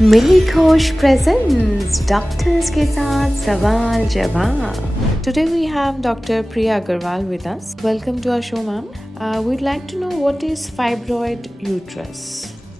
मिली Ghosh presents doctors के साथ सवाल जवाब. Today we have Dr. Priya Agarwal with us. Welcome to our show, ma'am. We'd like to know what is fibroid uterus.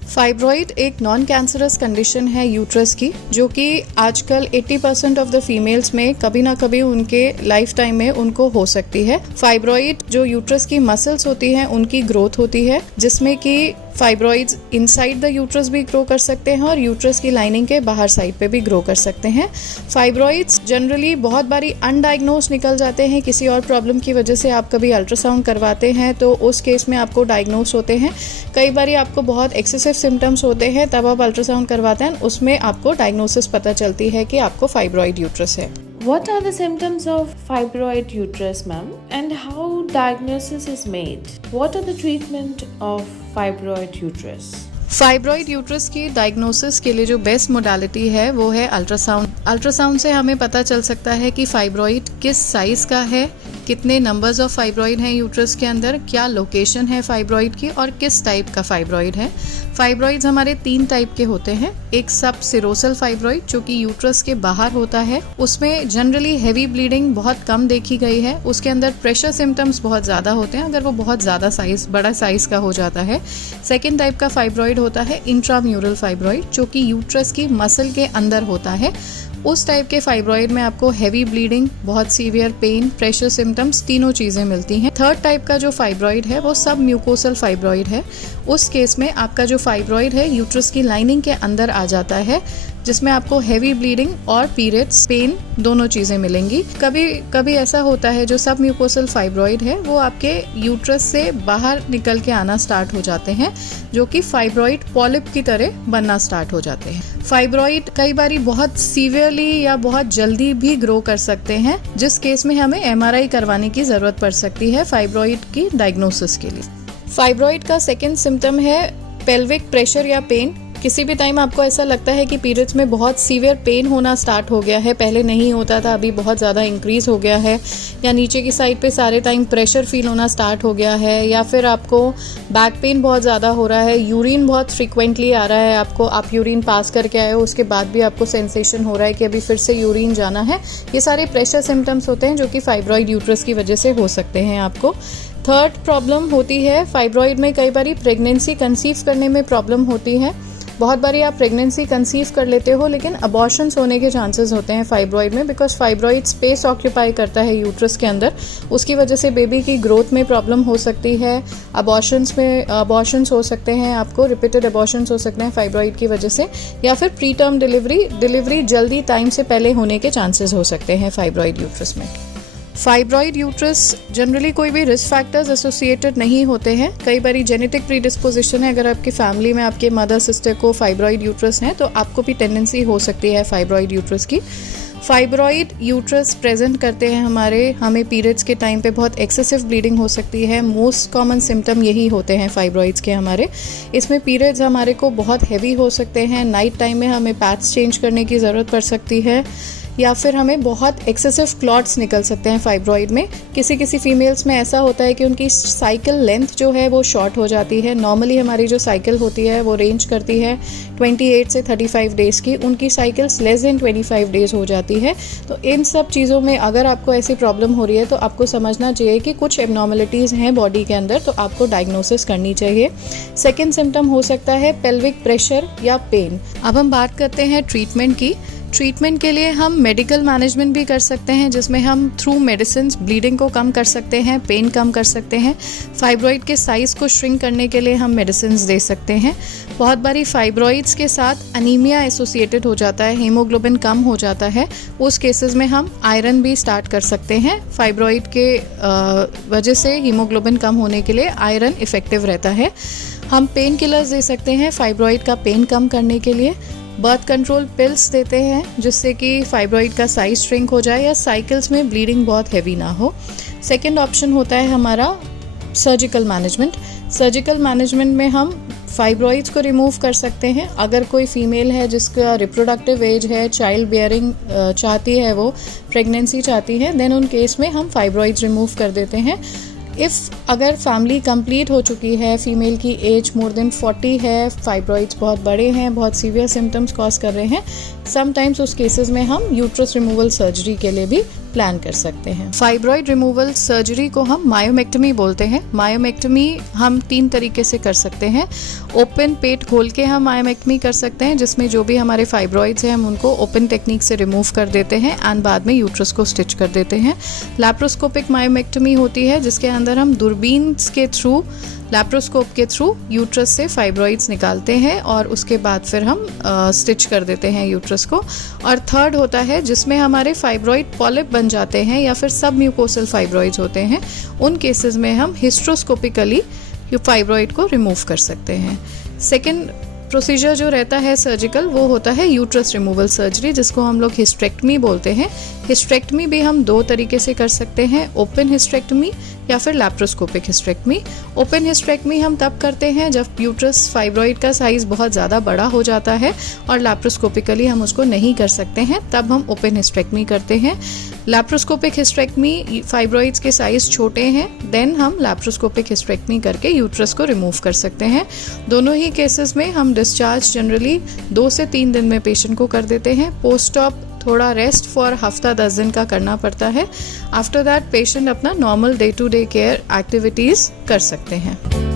Fibroid एक non cancerous condition है uterus की, जो कि आजकल 80% ऑफ द फीमेल्स में कभी ना कभी उनके लाइफ टाइम में उनको हो सकती है. फाइब्रॉइड जो यूट्रस की मसल्स होती हैं उनकी ग्रोथ होती है, जिसमें कि फाइब्रॉइड्स इनसाइड द यूट्रस भी ग्रो कर सकते हैं और यूट्रस की लाइनिंग के बाहर साइड पे भी ग्रो कर सकते हैं. फाइब्रॉइड्स जनरली बहुत बारी अनडायग्नोज निकल जाते हैं किसी और प्रॉब्लम की वजह से. आप कभी अल्ट्रासाउंड करवाते हैं तो उस केस में आपको डायग्नोज होते हैं. कई बारी आपको बहुत एक्सेसिव सिम्टम्स होते हैं, तब आप अल्ट्रासाउंड करवाते हैं, उसमें आपको डायग्नोसिस पता चलती है कि आपको फाइब्रॉइड यूट्रस है. What are the symptoms of fibroid uterus, ma'am, and how diagnosis is made? What are the treatment of fibroid uterus? Fibroid uterus की डायग्नोसिस के लिए जो बेस्ट मोडालिटी है वो है अल्ट्रासाउंड. अल्ट्रासाउंड से हमें पता चल सकता है कि फाइब्रॉइड किस साइज का है, कितने नंबर्स ऑफ फाइब्रॉइड हैं यूट्रस के अंदर, क्या लोकेशन है फाइब्रॉइड की और किस टाइप का फाइब्रॉइड है. फाइब्रॉइड्स हमारे 3 टाइप के होते हैं. एक सब सिरोसल फाइब्रॉइड जो कि यूट्रस के बाहर होता है, उसमें जनरली हैवी ब्लीडिंग बहुत कम देखी गई है. उसके अंदर प्रेशर सिम्टम्स बहुत ज़्यादा होते हैं अगर वो बहुत ज़्यादा बड़ा साइज का हो जाता है. सेकेंड टाइप का फाइब्रॉइड होता है इंट्राम्यूरल फाइब्रॉइड, जो कि यूट्रस की मसल के अंदर होता है. उस टाइप के फाइब्रॉइड में आपको हैवी ब्लीडिंग, बहुत सीवियर पेन, प्रेशर सिम्टम्स, तीनों चीज़ें मिलती हैं. थर्ड टाइप का जो फाइब्रॉइड है वो सब म्यूकोसल फाइब्रॉइड है. उस केस में आपका जो फाइब्रॉइड है यूट्रस की लाइनिंग के अंदर आ जाता है, जिसमें आपको हैवी ब्लीडिंग और पीरियड्स, पेन दोनों चीज़ें मिलेंगी. कभी कभी ऐसा होता है जो सब म्यूकोसल फाइब्रॉइड है वो आपके यूट्रस से बाहर निकल के आना स्टार्ट हो जाते हैं, जो कि फाइब्रॉइड पॉलिप की तरह बनना स्टार्ट हो जाते हैं. फाइब्रॉइड कई बारी बहुत सीवियरली या बहुत जल्दी भी ग्रो कर सकते हैं, जिस केस में हमें MRI करवाने की ज़रूरत पड़ सकती है फाइब्रॉइड की डायग्नोसिस के लिए. फाइब्रॉइड का सेकेंड सिम्टम है पेल्विक प्रेशर या पेन. किसी भी टाइम आपको ऐसा लगता है कि पीरियड्स में बहुत सीवियर पेन होना स्टार्ट हो गया है, पहले नहीं होता था, अभी बहुत ज़्यादा इंक्रीज हो गया है, या नीचे की साइड पे सारे टाइम प्रेशर फील होना स्टार्ट हो गया है, या फिर आपको बैक पेन बहुत ज़्यादा हो रहा है, यूरिन बहुत फ्रिक्वेंटली आ रहा है आपको, आप यूरिन पास करके आए हो उसके बाद भी आपको सेंसेशन हो रहा है कि अभी फिर से यूरिन जाना है. ये सारे प्रेशर सिम्टम्स होते हैं जो कि फाइब्रॉइड यूट्रस की वजह से हो सकते हैं आपको. थर्ड प्रॉब्लम होती है फाइब्रॉइड में, कई बारी प्रेगनेंसी कंसीव करने में प्रॉब्लम होती है. बहुत बारी आप प्रेगनेंसी कंसीव कर लेते हो लेकिन अबॉर्शंस होने के चांसेस होते हैं फाइब्रॉइड में, बिकॉज फाइब्रॉइड स्पेस ऑक्यूपाई करता है यूट्रस के अंदर. उसकी वजह से बेबी की ग्रोथ में प्रॉब्लम हो सकती है. अबॉर्शंस हो सकते हैं, आपको रिपीटेड अबॉर्शंस हो सकते हैं फाइब्रॉइड की वजह से, या फिर प्री टर्म डिलीवरी जल्दी टाइम से पहले होने के चांसेस हो सकते हैं फाइब्रॉइड यूट्रस में. फाइब्रॉइड यूट्रस जनरली कोई भी रिस्क फैक्टर्स एसोसिएटेड नहीं होते हैं. कई बारी जेनेटिक प्रीडिस्पोजिशन है, अगर आपकी फैमिली में आपके मदर सिस्टर को फाइब्रॉइड यूट्रस है तो आपको भी टेंडेंसी हो सकती है फाइब्रॉइड यूट्रस की. फाइब्रॉइड यूट्रस प्रेजेंट करते हैं हमें पीरियड्स के टाइम पे बहुत एक्सेसिव ब्लीडिंग हो सकती है. मोस्ट कॉमन सिम्टम यही होते हैं फाइब्रॉइड्स के हमारे. इसमें पीरियड्स हमारे को बहुत हैवी हो सकते हैं. नाइट टाइम में हमें पैड्स चेंज करने की ज़रूरत पड़ सकती है, या फिर हमें बहुत एक्सेसिव क्लॉट्स निकल सकते हैं फाइब्रॉइड में. किसी फीमेल्स में ऐसा होता है कि उनकी साइकिल लेंथ जो है वो शॉर्ट हो जाती है. नॉर्मली हमारी जो साइकिल होती है वो रेंज करती है 28 से 35 डेज़ की, उनकी साइकिल्स लेस देन 25 डेज़ हो जाती है. तो इन सब चीज़ों में अगर आपको ऐसी प्रॉब्लम हो रही है तो आपको समझना चाहिए कि कुछ एबनॉर्मलिटीज़ हैं बॉडी के अंदर, तो आपको डायग्नोसिस करनी चाहिए. सेकेंड सिम्टम हो सकता है पेल्विक प्रेशर या पेन. अब हम बात करते हैं ट्रीटमेंट की. ट्रीटमेंट के लिए हम मेडिकल मैनेजमेंट भी कर सकते हैं, जिसमें हम थ्रू मेडिसिन ब्लीडिंग को कम कर सकते हैं, पेन कम कर सकते हैं. फाइब्रॉइड के साइज़ को श्रिंक करने के लिए हम मेडिसिन दे सकते हैं. बहुत बारी फाइब्रॉइड्स के साथ अनीमिया एसोसिएटेड हो जाता है, हीमोग्लोबिन कम हो जाता है. उस केसेस में हम आयरन भी स्टार्ट कर सकते हैं. फाइब्रॉइड के वजह से हीमोग्लोबिन कम होने के लिए आयरन इफ़ेक्टिव रहता है. हम पेन किलर्स दे सकते हैं फाइब्रॉइड का पेन कम करने के लिए. बर्थ कंट्रोल पिल्स देते हैं जिससे कि फाइब्रॉइड का साइज श्रिंक हो जाए या साइकिल्स में ब्लीडिंग बहुत हैवी ना हो. सेकेंड ऑप्शन होता है हमारा सर्जिकल मैनेजमेंट. सर्जिकल मैनेजमेंट में हम फाइब्रॉइड्स को रिमूव कर सकते हैं. अगर कोई फीमेल है जिसका रिप्रोडक्टिव एज है, चाइल्ड बियरिंग चाहती है, वो प्रेगनेंसी चाहती है, देन उन केस में हम फाइब्रॉइड्स रिमूव कर देते हैं. इफ़ अगर फैमिली कंप्लीट हो चुकी है, फीमेल की एज मोर देन 40 है, फाइब्रॉइड्स बहुत बड़े हैं, बहुत सीवियर सिम्टम्स कॉज कर रहे हैं, समटाइम्स उस केसेस में हम यूट्रस रिमूवल सर्जरी के लिए भी प्लान कर सकते हैं। फाइब्रॉइड रिमूवल सर्जरी को हम मायोमेक्टमी बोलते हैं। मायोमेक्टमी हम 3 तरीके से कर सकते हैं। ओपन पेट खोल के हम मायोमेक्टमी कर सकते हैं, जिसमें जो भी हमारे फाइब्रॉइड्स हैं हम उनको ओपन टेक्निक से रिमूव कर देते हैं एंड बाद में यूट्रस को स्टिच कर देते हैं। लैप्रोस्कोपिक मायोमेक्टमी होती है, जिसके अंदर हम दूरबीन के थ्रू, लैप्रोस्कोप के थ्रू यूट्रस से फाइब्रॉइड्स निकालते हैं और उसके बाद फिर हम स्टिच कर देते हैं यूट्रस को। और थर्ड होता है जिसमें हमारे फाइब्रॉइड पॉलिप बन जाते हैं या फिर सब म्यूकोसल फाइब्रॉइड्स होते हैं। उन केसेस में हम हिस्ट्रोस्कोपिकली फाइब्रॉइड को रिमूव कर सकते हैं। सेकेंड प्रोसीजर जो रहता है सर्जिकल, वो होता है यूट्रस रिमूवल सर्जरी, जिसको हम लोग हिस्ट्रेक्टमी बोलते हैं। हिस्ट्रेक्टमी भी हम 2 तरीके से कर सकते हैं, ओपन हिस्ट्रेक्टमी या फिर लैप्रोस्कोपिक हिस्ट्रेक्टमी। ओपन हिस्ट्रेक्टमी हम तब करते हैं जब यूट्रस फाइब्रॉइड का साइज़ बहुत ज़्यादा बड़ा हो जाता है और लैप्रोस्कोपिकली हम उसको नहीं कर सकते हैं, तब हम ओपन हिस्ट्रेक्टमी करते हैं। लैप्रोस्कोपिक हिस्ट्रेक्टमी फाइब्रॉइड्स के साइज़ छोटे हैं, देन हम लैप्रोस्कोपिक हिस्ट्रेक्टमी करके यूट्रस को रिमूव कर सकते हैं। दोनों ही केसेस में हम डिस्चार्ज जनरली 2 से 3 दिन में पेशेंट को कर देते हैं। पोस्ट ऑप थोड़ा रेस्ट फॉर हफ्ता 10 दिन का करना पड़ता है। आफ्टर दैट पेशेंट अपना normal day to day care activities कर सकते हैं।